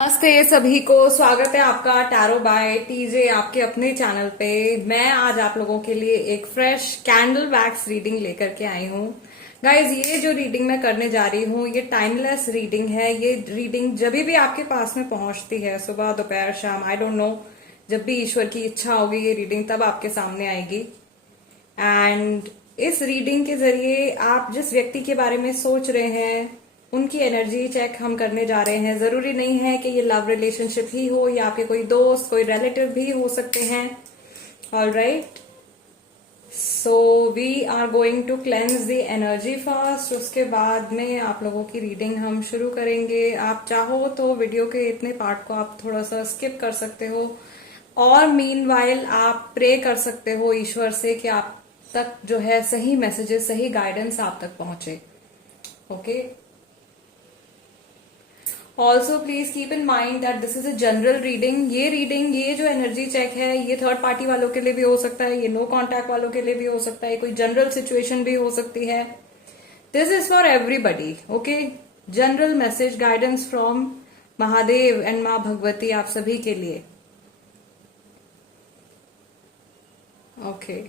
नमस्ते सभी को, स्वागत है आपका टैरो बाय टीजे आपके अपने चैनल पे। मैं आज आप लोगों के लिए एक फ्रेश कैंडल वैक्स रीडिंग लेकर के आई हूँ। गाइज, ये जो रीडिंग मैं करने जा रही हूँ ये टाइमलेस रीडिंग है। ये रीडिंग जब भी आपके पास में पहुंचती है, सुबह दोपहर शाम, आई डोंट नो, जब भी ईश्वर की इच्छा होगी ये रीडिंग तब आपके सामने आएगी। एंड इस रीडिंग के जरिए आप जिस व्यक्ति के बारे में सोच रहे हैं उनकी एनर्जी चेक हम करने जा रहे हैं। जरूरी नहीं है कि ये लव रिलेशनशिप ही हो, या आपके कोई दोस्त, कोई रिलेटिव भी हो सकते हैं। Alright, so we are going to cleanse the energy first. उसके बाद में आप लोगों की रीडिंग हम शुरू करेंगे। आप चाहो तो वीडियो के इतने पार्ट को आप थोड़ा सा स्किप कर सकते हो, और मीनवाइल आप प्रे कर सकते हो ईश्वर से कि आप तक जो है सही मैसेजेस, सही गाइडेंस आप तक पहुंचे। Okay, also please keep in mind that this is a general reading. ये जो एनर्जी चेक है ये थर्ड पार्टी वालों के लिए भी हो सकता है, ये नो कॉन्टैक्ट वालों के लिए भी हो सकता है, कोई जनरल सिचुएशन भी हो सकती है। This is for everybody. Okay, general message guidance from Mahadev and माँ भगवती आप सभी के लिए। ओके,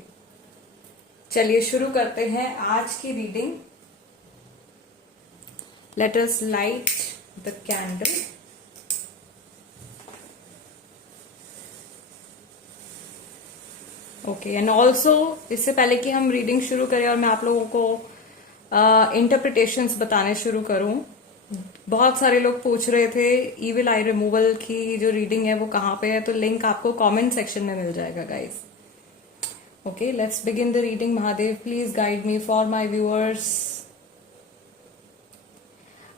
चलिए शुरू करते हैं आज की reading. Let us light the candle. Okay, and also इससे पहले कि हम रीडिंग शुरू करें और मैं आप लोगों को इंटरप्रिटेशंस बताने शुरू करूं, बहुत सारे लोग पूछ रहे थे इविल आई रिमूवल की जो रीडिंग है वो कहाँ पे है, तो लिंक आपको कमेंट सेक्शन में मिल जाएगा guys. Okay, let's begin the reading. Mahadev please guide me for my viewers.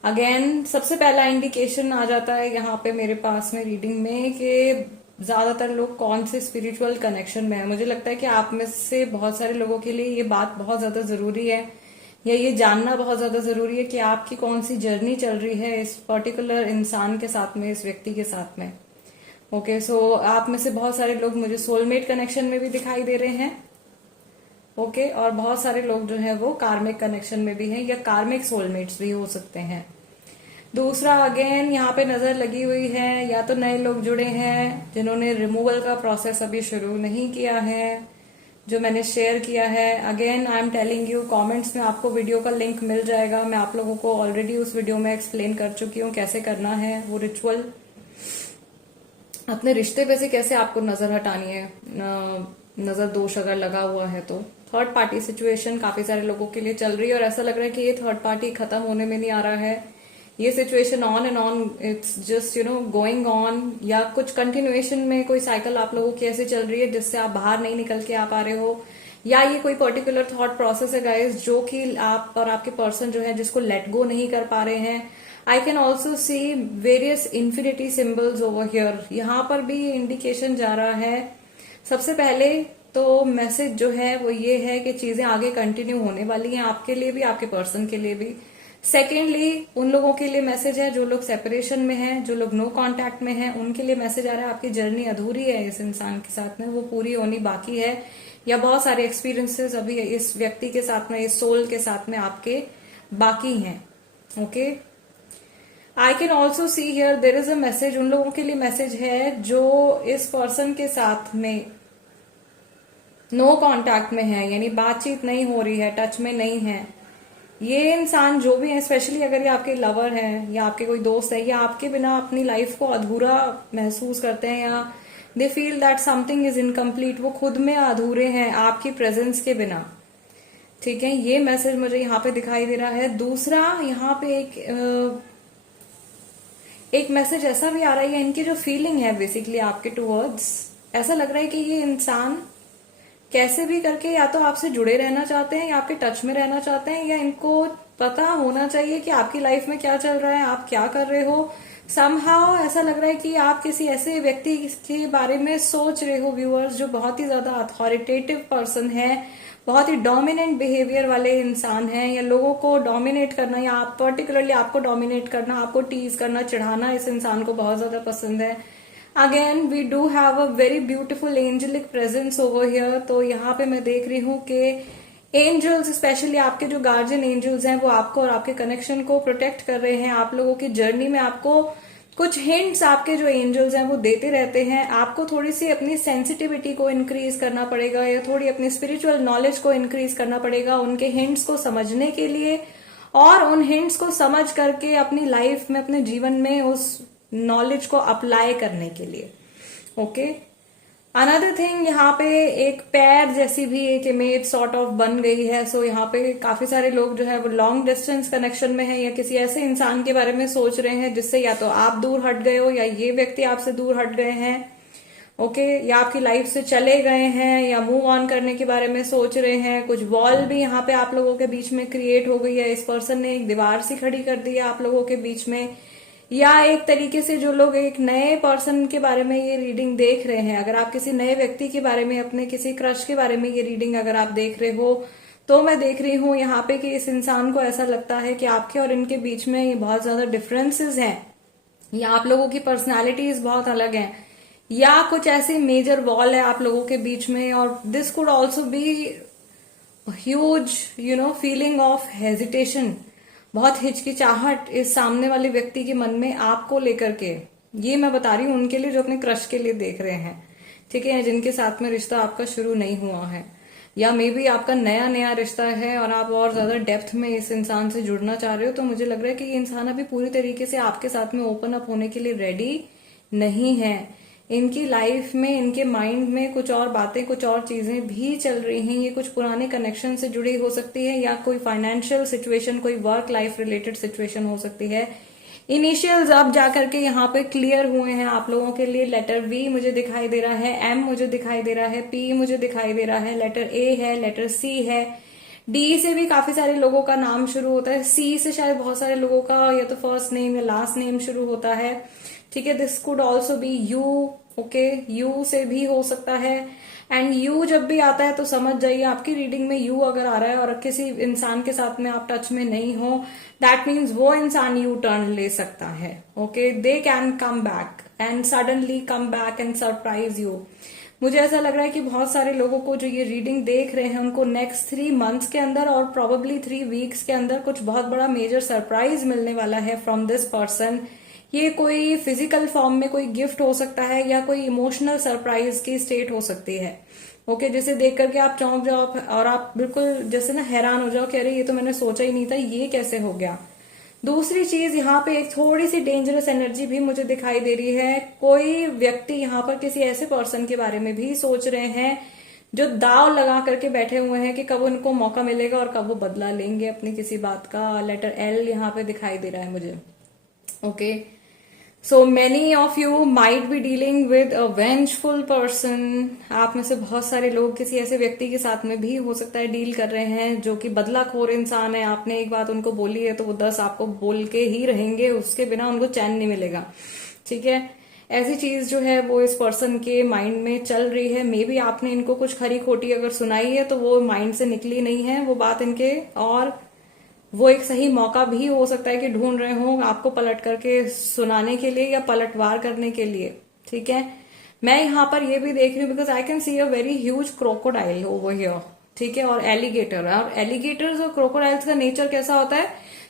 Again सबसे पहला इंडिकेशन आ जाता है यहाँ पे मेरे पास में रीडिंग में कि ज्यादातर लोग कौन से स्पिरिचुअल कनेक्शन में है। मुझे लगता है कि आप में से बहुत सारे लोगों के लिए ये बात बहुत ज्यादा जरूरी है, या ये जानना बहुत ज्यादा जरूरी है कि आपकी कौन सी जर्नी चल रही है इस पर्टिकुलर इंसान के साथ में, इस व्यक्ति के साथ में। ओके, सो आप में से बहुत सारे लोग मुझे सोलमेट कनेक्शन में भी दिखाई दे रहे हैं। ओके, और बहुत सारे लोग जो है वो कार्मिक कनेक्शन में भी हैं, या कार्मिक सोलमेट्स भी हो सकते हैं। दूसरा, अगेन यहाँ पे नजर लगी हुई है, या तो नए लोग जुड़े हैं जिन्होंने रिमूवल का प्रोसेस अभी शुरू नहीं किया है, जो मैंने शेयर किया है। Again I am telling you, comments में आपको वीडियो का लिंक मिल जाएगा। मैं आप लोगों को ऑलरेडी उस वीडियो में एक्सप्लेन कर चुकी हूँ कैसे करना है वो रिचुअल। अपने रिश्ते पे से कैसे आपको नजर हटानी है, नजर दोष अगर लगा हुआ है तो। थर्ड पार्टी सिचुएशन काफी सारे लोगों के लिए चल रही है, और ऐसा लग रहा है कि ये थर्ड पार्टी खत्म होने में नहीं आ रहा है। ये situation on and on, it's just going on, या कुछ कंटिन्यूएशन में कोई साइकिल आप लोगों की ऐसी चल रही है जिससे आप बाहर नहीं निकल के आ पा रहे हो, या ये कोई पर्टिकुलर थॉट प्रोसेस है गाइस जो कि आप और आपके पर्सन जो है जिसको लेट गो नहीं कर पा रहे हैं। I can also see various infinity symbols over here. यहाँ पर भी इंडिकेशन जा रहा है। सबसे पहले तो मैसेज जो है वो ये है कि चीजें आगे कंटिन्यू होने वाली हैं, आपके लिए भी, आपके पर्सन के लिए भी। सेकेंडली, उन लोगों के लिए मैसेज है जो लोग सेपरेशन में हैं, जो लोग नो कांटेक्ट में हैं, उनके लिए मैसेज आ रहा है आपकी जर्नी अधूरी है इस इंसान के साथ में, वो पूरी होनी बाकी है, या बहुत सारे एक्सपीरियंसेस अभी इस व्यक्ति के साथ में, इस सोल के साथ में आपके बाकी हैं। Okay, I can also see here there is a message, उन लोगों के लिए मैसेज है जो इस पर्सन के साथ में नो कांटेक्ट में है, यानी बातचीत नहीं हो रही है, टच में नहीं है। ये इंसान जो भी है, स्पेशली अगर ये आपके लवर है या आपके कोई दोस्त है, या आपके बिना अपनी लाइफ को अधूरा महसूस करते हैं, या they feel that something is incomplete, वो खुद में अधूरे हैं आपकी प्रेजेंस के बिना। ठीक है, ये मैसेज मुझे यहाँ पे दिखाई दे रहा है। दूसरा, यहाँ पे एक मैसेज ऐसा भी आ रहा है, इनकी जो फीलिंग है बेसिकली आपके टूवर्ड्स, ऐसा लग रहा है कि ये इंसान कैसे भी करके या तो आपसे जुड़े रहना चाहते हैं, या आपके टच में रहना चाहते हैं, या इनको पता होना चाहिए कि आपकी लाइफ में क्या चल रहा है, आप क्या कर रहे हो। समहाउ ऐसा लग रहा है कि आप किसी ऐसे व्यक्ति के बारे में सोच रहे हो व्यूअर्स, जो बहुत ही ज्यादा अथॉरिटेटिव पर्सन है, बहुत ही डोमिनेंट बिहेवियर वाले इंसान हैं, या लोगों को डोमिनेट करना, या आप पर्टिकुलरली आपको डोमिनेट करना, आपको टीज करना, चिढ़ाना इस इंसान को बहुत ज्यादा पसंद है। Again we do have a very beautiful angelic presence over here. तो यहाँ पे मैं देख रही हूँ कि एंजल्स, स्पेशली आपके जो गार्जियन एंजल्स हैं, वो आपको और आपके कनेक्शन को प्रोटेक्ट कर रहे हैं। आप लोगों की जर्नी में आपको कुछ हिंट्स आपके जो एंजल्स हैं वो देते रहते हैं। आपको थोड़ी सी अपनी सेंसिटिविटी को इंक्रीज करना पड़ेगा या थोड़ी अपनी स्पिरिचुअल नॉलेज को इंक्रीज करना पड़ेगा उनके हिंट्स को समझने के लिए, और उन हिंट्स को समझ करके अपनी लाइफ में, अपने जीवन में उस नॉलेज को अप्लाई करने के लिए। ओके, अनदर थिंग, यहाँ पे एक पैर जैसी भी एक इमेज सॉर्ट ऑफ बन गई है। सो यहाँ पे काफी सारे लोग जो है वो लॉन्ग डिस्टेंस कनेक्शन में है या किसी ऐसे इंसान के बारे में सोच रहे हैं जिससे या तो आप दूर हट गए हो या ये व्यक्ति आपसे दूर हट गए हैं। ओके, या आपकी लाइफ से चले गए हैं या मूव ऑन करने के बारे में सोच रहे हैं। कुछ वॉल भी यहाँ पे आप लोगों के बीच में क्रिएट हो गई है। इस पर्सन ने एक दीवार सी खड़ी कर दी है आप लोगों के बीच में, या एक तरीके से जो लोग एक नए पर्सन के बारे में ये रीडिंग देख रहे हैं, अगर आप किसी नए व्यक्ति के बारे में, अपने किसी क्रश के बारे में ये रीडिंग अगर आप देख रहे हो, तो मैं देख रही हूं यहाँ पे कि इस इंसान को ऐसा लगता है कि आपके और इनके बीच में ये बहुत ज्यादा डिफरेंसेस हैं, या आप लोगों की पर्सनैलिटीज बहुत अलग हैं, या कुछ ऐसी मेजर वॉल है आप लोगों के बीच में। और this could also be huge feeling of hesitation, बहुत हिचकिचाहट इस सामने वाले व्यक्ति के मन में आपको लेकर के। ये मैं बता रही हूँ उनके लिए जो अपने क्रश के लिए देख रहे हैं, ठीक है, जिनके साथ में रिश्ता आपका शुरू नहीं हुआ है, या मे बी आपका नया नया रिश्ता है और आप और ज्यादा डेप्थ में इस इंसान से जुड़ना चाह रहे हो। तो मुझे लग रहा है कि ये इंसान अभी पूरी तरीके से आपके साथ में ओपन अप होने के लिए रेडी नहीं है। इनकी लाइफ में, इनके माइंड में कुछ और बातें, कुछ और चीजें भी चल रही हैं। ये कुछ पुराने कनेक्शन से जुड़ी हो सकती है, या कोई फाइनेंशियल सिचुएशन, कोई वर्क लाइफ रिलेटेड सिचुएशन हो सकती है। इनिशियल्स अब जाकर के यहाँ पे क्लियर हुए हैं आप लोगों के लिए। लेटर वी मुझे दिखाई दे रहा है, एम मुझे दिखाई दे रहा है, पी मुझे दिखाई दे रहा है, लेटर ए है, लेटर सी है, डी से भी काफी सारे लोगों का नाम शुरू होता है, सी से शायद बहुत सारे लोगों का या तो फर्स्ट नेम या लास्ट नेम शुरू होता है, ठीक है। This could also be you, okay, you से भी हो सकता है। एंड यू जब भी आता है तो समझ जाइए आपकी रीडिंग में यू अगर आ रहा है और किसी इंसान के साथ में आप टच में नहीं हो, दैट मीन्स वो इंसान यू टर्न ले सकता है। Okay, they can come back and suddenly come back and surprise you. मुझे ऐसा लग रहा है कि बहुत सारे लोगों को जो ये रीडिंग देख रहे हैं उनको नेक्स्ट 3 मंथ्स के अंदर और प्रोबेबली 3 वीक्स के अंदर कुछ बहुत बड़ा मेजर सरप्राइज मिलने वाला है फ्रॉम दिस पर्सन। ये कोई फिजिकल फॉर्म में कोई गिफ्ट हो सकता है या कोई इमोशनल सरप्राइज की स्टेट हो सकती है। ओके, जिसे देख करके आप चौंक जाओ और आप बिल्कुल जैसे ना हैरान हो जाओ कि अरे ये तो मैंने सोचा ही नहीं था, ये कैसे हो गया। दूसरी चीज, यहाँ पे एक थोड़ी सी डेंजरस एनर्जी भी मुझे दिखाई दे रही है। कोई व्यक्ति यहाँ पर किसी ऐसे पर्सन के बारे में भी सोच रहे हैं जो दाव लगा करके बैठे हुए हैं कि कब उनको मौका मिलेगा और कब वो बदला लेंगे अपनी किसी बात का। लेटर एल यहाँ पे दिखाई दे रहा है मुझे। Okay, so many of you might be dealing with a vengeful person. आप में से बहुत सारे लोग किसी ऐसे व्यक्ति के साथ में भी हो सकता है डील कर रहे हैं जो कि बदलाखोर इंसान है। आपने एक बात उनको बोली है तो वो 10 आपको बोल के ही रहेंगे, उसके बिना उनको चैन नहीं मिलेगा, ठीक है। ऐसी चीज जो है वो इस पर्सन के माइंड में चल रही है। मे बी आपने इनको कुछ खरी खोटी अगर सुनाई है तो वो माइंड से निकली नहीं है वो बात इनके, और वो एक सही मौका भी हो सकता है कि ढूंढ रहे हो आपको पलट करके सुनाने के लिए या पलटवार करने के लिए, ठीक है। मैं यहाँ पर ये भी देख रही हूँ because I can see a very huge crocodile over here, ठीक है, और एलिगेटर। और एलिगेटर्स और क्रोकोडाइल्स का नेचर कैसा होता है,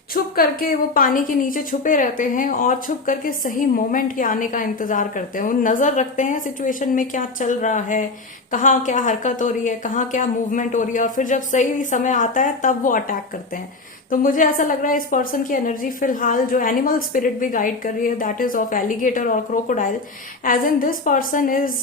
छुप करके वो पानी के नीचे छुपे रहते हैं और छुप करके सही मोमेंट के आने का इंतजार करते हैं। वो नजर रखते हैं सिचुएशन में क्या चल रहा है, कहाँ क्या हरकत हो रही है, कहाँ क्या मूवमेंट हो रही है, और फिर जब सही समय आता है तब वो अटैक करते हैं। तो मुझे ऐसा लग रहा है इस पर्सन की एनर्जी फिलहाल जो एनिमल स्पिरिट भी गाइड कर रही है दैट इज ऑफ एलिगेटर और crocodile. As in this person is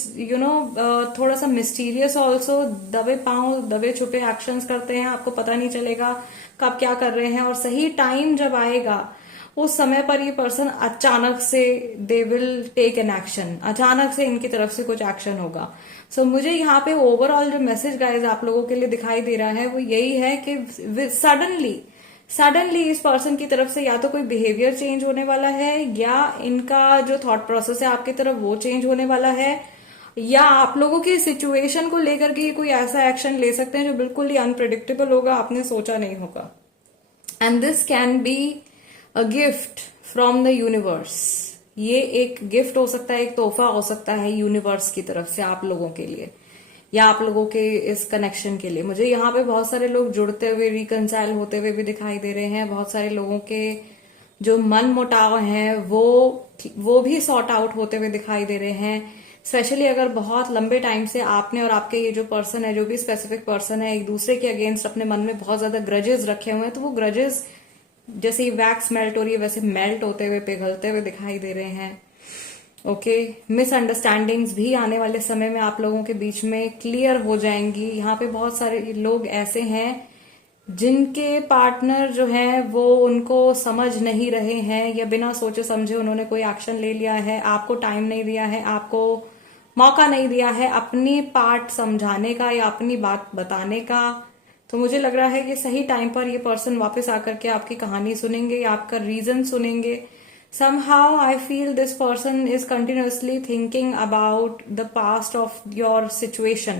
थोड़ा सा मिस्टीरियस ऑल्सो, दबे पांव दबे छुपे एक्शंस करते हैं, आपको पता नहीं चलेगा कब क्या कर रहे हैं, और सही टाइम जब आएगा उस समय पर ये पर्सन अचानक से they will take an action, अचानक से इनकी तरफ से कुछ एक्शन होगा। सो मुझे यहाँ पे ओवरऑल जो मैसेज गाइज आप लोगों के लिए दिखाई दे रहा है वो यही है कि सडनली इस पर्सन की तरफ से या तो कोई बिहेवियर चेंज होने वाला है, या इनका जो थॉट प्रोसेस है आपकी तरफ वो चेंज होने वाला है, या आप लोगों की सिचुएशन को लेकर के कोई ऐसा एक्शन ले सकते हैं जो बिल्कुल ही अनप्रिडिक्टेबल होगा, आपने सोचा नहीं होगा। And this can be a gift from the universe. ये एक गिफ्ट हो सकता है, एक तोहफा हो सकता है यूनिवर्स की तरफ से आप लोगों के लिए या आप लोगों के इस कनेक्शन के लिए। मुझे यहाँ पे बहुत सारे लोग जुड़ते हुए, रिकंसाइल होते हुए भी दिखाई दे रहे हैं। बहुत सारे लोगों के जो मन मुटाव है वो भी सॉर्ट आउट होते हुए दिखाई दे रहे हैं। स्पेशली अगर बहुत लंबे टाइम से आपने और आपके ये जो पर्सन है, जो भी स्पेसिफिक पर्सन है, एक दूसरे के अगेंस्ट अपने मन में बहुत ज्यादा ग्रजेस रखे हुए हैं, तो वो ग्रजेस जैसे ही वैक्स मेल्ट हो रही है वैसे मेल्ट होते हुए, पिघलते हुए दिखाई दे रहे हैं। ओके, मिसअंडरस्टैंडिंग्स भी आने वाले समय में आप लोगों के बीच में क्लियर हो जाएंगी। यहाँ पे बहुत सारे लोग ऐसे हैं जिनके पार्टनर जो है वो उनको समझ नहीं रहे हैं, या बिना सोचे समझे उन्होंने कोई एक्शन ले लिया है, आपको टाइम नहीं दिया है, आपको मौका नहीं दिया है अपनी पार्ट समझाने का या अपनी बात बताने का। तो मुझे लग रहा है कि सही टाइम पर ये पर्सन वापस आकर के आपकी कहानी सुनेंगे या आपका रीजन सुनेंगे। somehow I feel this person is continuously thinking about the past of your situation.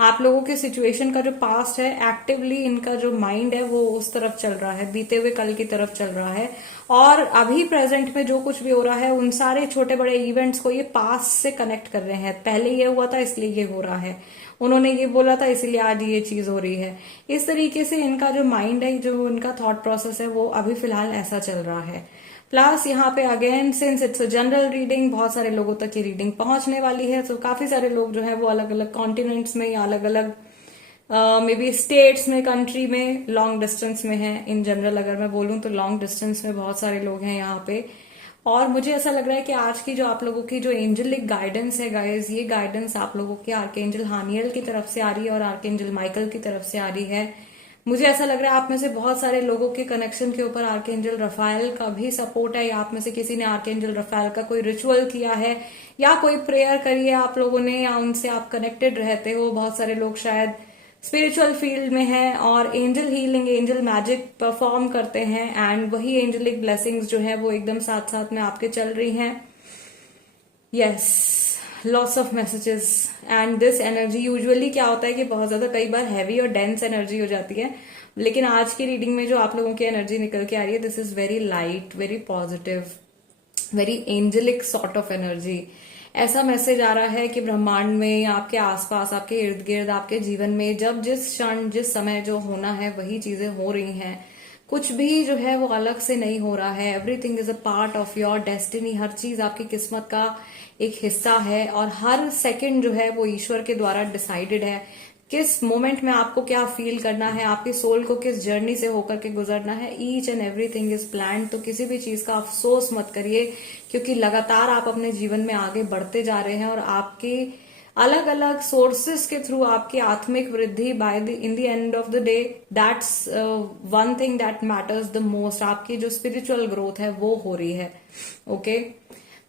आप लोगों के सिचुएशन का जो पास्ट है, एक्टिवली इनका जो माइंड है वो उस तरफ चल रहा है, बीते हुए कल की तरफ चल रहा है। और अभी प्रेजेंट में जो कुछ भी हो रहा है उन सारे छोटे बड़े इवेंट्स को ये पास्ट से कनेक्ट कर रहे हैं। पहले ये हुआ था इसलिए ये हो रहा है, उन्होंने ये बोला था इसलिए आज ये चीज हो रही है। इस तरीके से इनका जो माइंड है, जो इनका थॉट प्रोसेस है, वो अभी फिलहाल ऐसा चल रहा है। प्लस यहाँ पे again since it's a general reading, बहुत सारे लोगों तक ये रीडिंग पहुंचने वाली है। तो काफी सारे लोग जो है वो अलग अलग कॉन्टिनेंट्स में या अलग अलग मे बी स्टेट्स में, कंट्री में, लॉन्ग डिस्टेंस में है। इन जनरल अगर मैं बोलूं तो लॉन्ग डिस्टेंस में बहुत सारे लोग हैं यहाँ पे। और मुझे ऐसा लग रहा है कि आज की जो आप लोगों की जो एंजलिक गाइडेंस है गाइज, ये गाइडेंस आप लोगों की आर्कएंजल हानियल की तरफ से आ रही है और आर्कएंजल माइकल की तरफ से आ रही है। मुझे ऐसा लग रहा है आप में से बहुत सारे लोगों के कनेक्शन के ऊपर आर्कएंजल रफाएल का भी सपोर्ट है, या आप में से किसी ने आर्कएंजल रफाएल का कोई रिचुअल किया है या कोई प्रेयर करी है आप लोगों ने, या उनसे आप कनेक्टेड रहते हो। बहुत सारे लोग शायद स्पिरिचुअल फील्ड में हैं और angel healing, angel magic perform करते हैं, एंड वही एंजलिक ब्लेसिंग्स जो है वो एकदम साथ साथ में आपके चल रही हैं। Yes, lots of messages and this energy. Usually क्या होता है कि बहुत ज्यादा कई बार हैवी और डेंस एनर्जी हो जाती है, लेकिन आज की रीडिंग में जो आप लोगों की एनर्जी निकल के आ रही है, this is very light, very positive, very angelic sort of energy. ऐसा मैसेज आ रहा है कि ब्रह्मांड में, आपके आसपास, आपके इर्द गिर्द, आपके जीवन में जब जिस क्षण जिस समय जो होना है वही चीजें हो रही हैं। कुछ भी जो है वो अलग से नहीं हो रहा है। Everything is a part of your destiny. हर चीज आपकी किस्मत का एक हिस्सा है और हर सेकंड जो है वो ईश्वर के द्वारा डिसाइडेड है। किस मोमेंट में आपको क्या फील करना है, आपकी सोल को किस जर्नी से होकर के गुजरना है, each and everything is planned. तो किसी भी चीज का अफसोस मत करिए, क्योंकि लगातार आप अपने जीवन में आगे बढ़ते जा रहे हैं और आपके अलग अलग सोर्सेस के थ्रू आपकी आत्मिक वृद्धि in the end of the day, that's one thing that matters the most. आपकी जो स्पिरिचुअल ग्रोथ है वो हो रही है। Okay,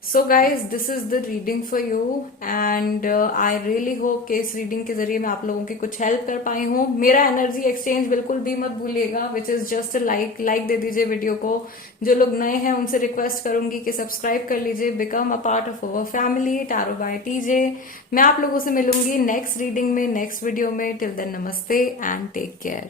so guys, this is the reading for you and I really hope कि इस रीडिंग के जरिए मैं आप लोगों की कुछ हेल्प कर पाई हूँ। मेरा एनर्जी एक्सचेंज बिल्कुल भी मत भूलिएगा, which is just like they दीजिए वीडियो को। जो लोग नए हैं उनसे रिक्वेस्ट करूंगी कि सब्सक्राइब कर लीजिए, become a part of our family tarot bye TJ. मैं आप लोगों से मिलूंगी नेक्स्ट रीडिंग में, नेक्स्ट वीडियो में। टिल देन नमस्ते एंड टेक केयर।